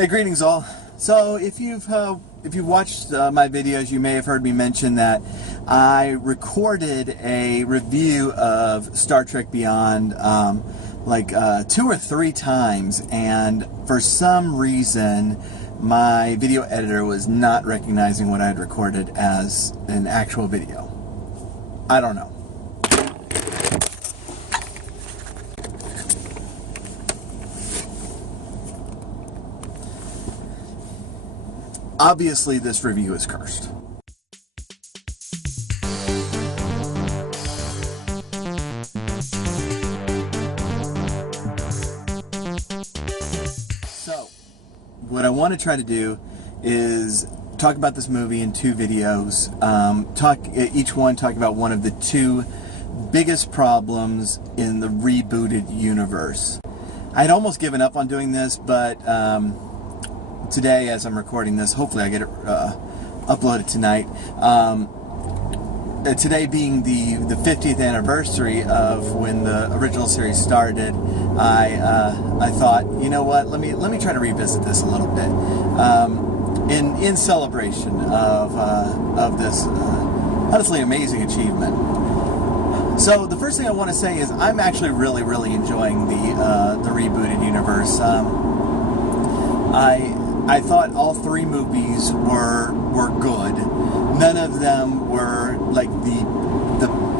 Hey, greetings all. So if you've watched my videos, you may have heard me mention that I recorded a review of Star Trek Beyond like 2 or 3 times, and for some reason my video editor was not recognizing what I had recorded as an actual video. I don't know. Obviously, this review is cursed. So, what I want to try to do is talk about this movie in 2 videos. Each one talk about one of the 2 biggest problems in the rebooted universe. I'd almost given up on doing this, but today, as I'm recording this, hopefully I get it uploaded tonight. Today being the 50th anniversary of when the original series started, I thought, you know what? Let me try to revisit this a little bit in celebration of this honestly amazing achievement. So the first thing I want to say is I'm actually really enjoying the rebooted universe. I thought all 3 movies were good. None of them were like the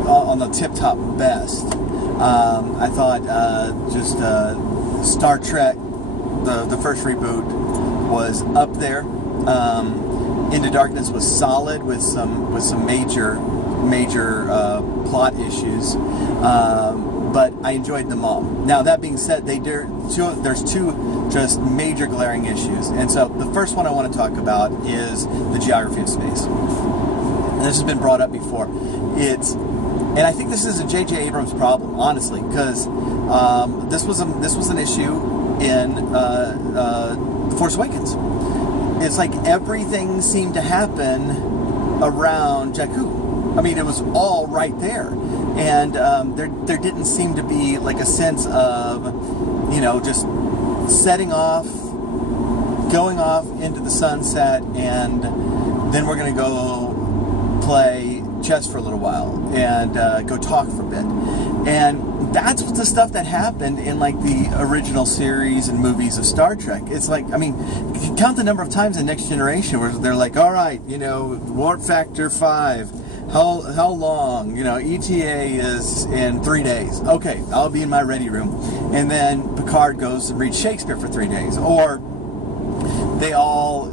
on the tip-top best. I thought just Star Trek, the first reboot, was up there. Into Darkness was solid with some major plot issues. But I enjoyed them all. Now, that being said, there's 2 just major glaring issues. And so the first one I want to talk about is the geography of space. And this has been brought up before. And I think this is a J.J. Abrams problem, honestly, because this was an issue in The Force Awakens. It's like everything seemed to happen around Jakku. I mean, it was all right there. And there didn't seem to be like a sense of, just setting off, going off into the sunset, and then we're going to go play chess for a little while and go talk for a bit. And that's the stuff that happened in like the original series and movies of Star Trek. It's like, I mean, count the number of times in Next Generation where they're like, all right, warp factor 5. How long? ETA is in 3 days. Okay, I'll be in my ready room. And then Picard goes and reads Shakespeare for 3 days. Or they all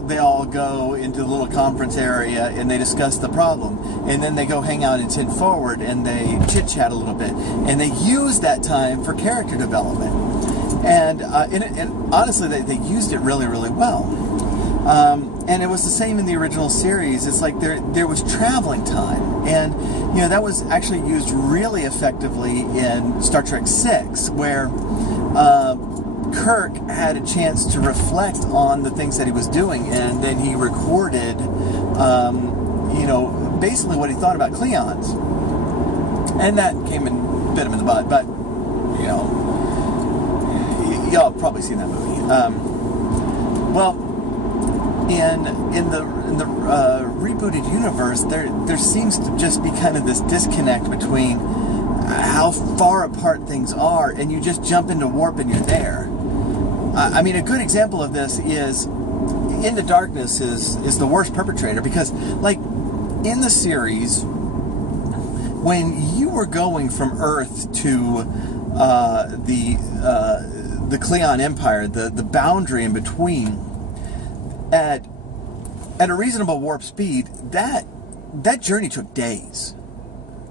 go into the little conference area and they discuss the problem. And then they go hang out in 10 Forward and they chit-chat a little bit. And they use that time for character development. And honestly, they used it really well. And it was the same in the original series. It's like there was traveling time, and that was actually used really effectively in Star Trek VI, where Kirk had a chance to reflect on the things that he was doing, and then he recorded, basically what he thought about Klingons, and that came and bit him in the butt. But y'all have probably seen that movie. In the rebooted universe, there seems to just be kind of this disconnect between how far apart things are, and you just jump into warp and you're there. I mean, a good example of this is Into Darkness is the worst perpetrator, because like in the series, when you were going from Earth to the Klingon Empire, the boundary in between, at a reasonable warp speed, that journey took days,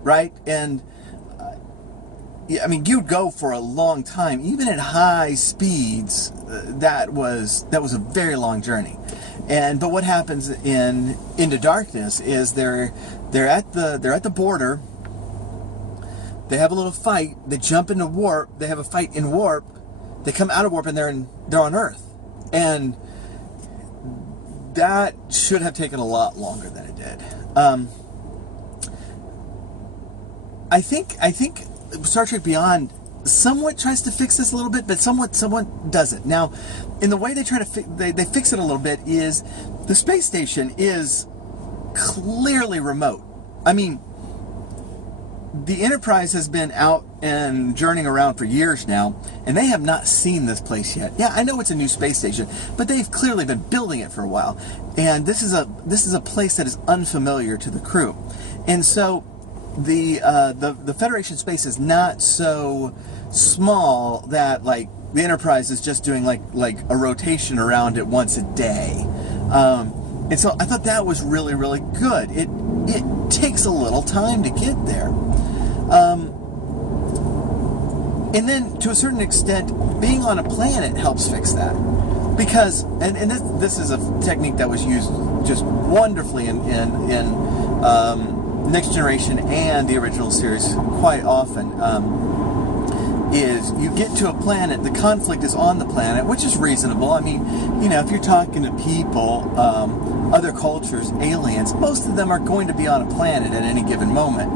right? And I mean, you'd go for a long time, even at high speeds. That was a very long journey. But what happens Into Darkness is they're at the border. They have a little fight. They jump into warp. They have a fight in warp. They come out of warp and they're on Earth, and that should have taken a lot longer than it did. I think Star Trek Beyond somewhat tries to fix this a little bit, but somewhat doesn't. Now, in the way they try to they fix it a little bit is the space station is clearly remote. I mean, the Enterprise has been out and journeying around for years now, and they have not seen this place yet. Yeah, I know it's a new space station, but they've clearly been building it for a while, and this is a place that is unfamiliar to the crew, and so the Federation space is not so small that like the Enterprise is just doing like a rotation around it once a day. And so I thought that was really, really good. It takes a little time to get there. And then, to a certain extent, being on a planet helps fix that. Because, and this is a technique that was used just wonderfully in Next Generation and the original series quite often, is you get to a planet, the conflict is on the planet, which is reasonable. I mean, you know, if you're talking to people, other cultures, aliens, most of them are going to be on a planet at any given moment.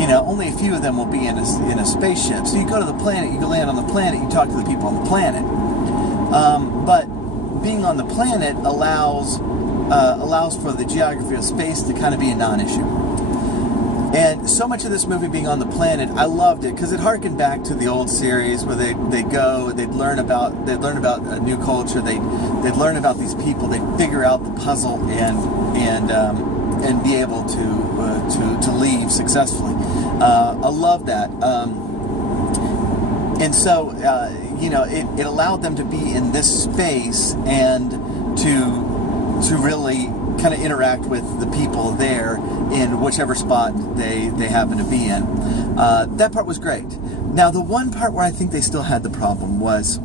You know, only a few of them will be in a spaceship. So you go to the planet, you land on the planet, you talk to the people on the planet. But being on the planet allows for the geography of space to kind of be a non-issue. And so much of this movie being on the planet, I loved it because it harkened back to the old series where they'd go, they'd learn about a new culture, they'd learn about these people, they'd figure out the puzzle and be able to leave successfully. I love that. And so you know, it allowed them to be in this space and to really kind of interact with the people there in whichever spot they happen to be in. That part was great. Now, the one part where I think they still had the problem was,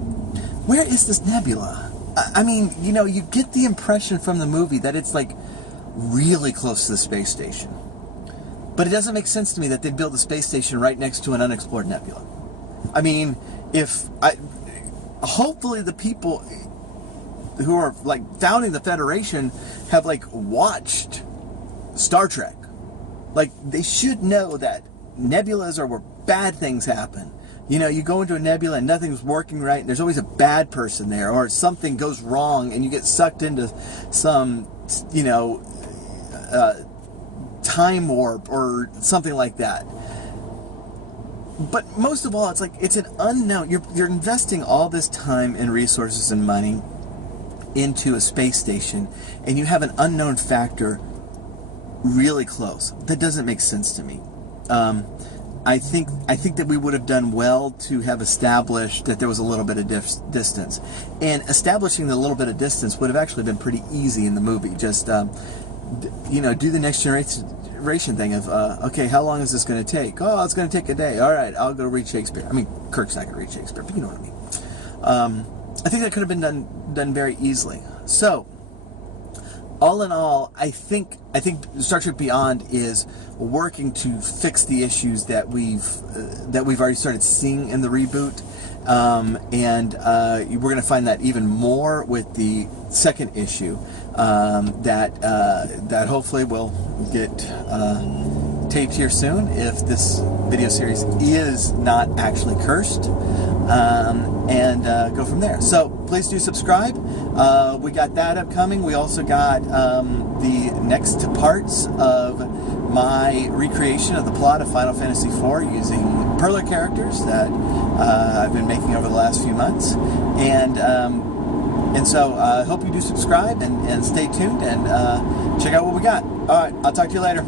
where is this nebula? I mean, you know, you get the impression from the movie that it's like really close to the space station. But it doesn't make sense to me that they'd build a space station right next to an unexplored nebula. I mean, hopefully the people who are like founding the Federation have like watched Star Trek. Like, they should know that nebulas are where bad things happen. You know, you go into a nebula and nothing's working right, and there's always a bad person there, or something goes wrong and you get sucked into some, you know, time warp or something like that. But most of all, it's like, it's an unknown. You're investing all this time and resources and money into a space station, and you have an unknown factor really close. That doesn't make sense to me. I think that we would have done well to have established that there was a little bit of distance, and establishing the little bit of distance would have actually been pretty easy in the movie. Just you know, do the Next Generation thing of okay, how long is this going to take? Oh, it's going to take a day. All right, I'll go read Shakespeare. I mean, Kirk's not going to read Shakespeare, but you know what I mean. I think that could have been done very easily. So, all in all, I think Star Trek Beyond is working to fix the issues that we've already started seeing in the reboot, and we're going to find that even more with the second issue that hopefully will get taped here soon if this video series is not actually cursed. And go from there. So please do subscribe. We got that upcoming. We also got the next parts of my recreation of the plot of Final Fantasy IV using Perler characters that I've been making over the last few months. And so I hope you do subscribe and stay tuned and check out what we got. All right, I'll talk to you later.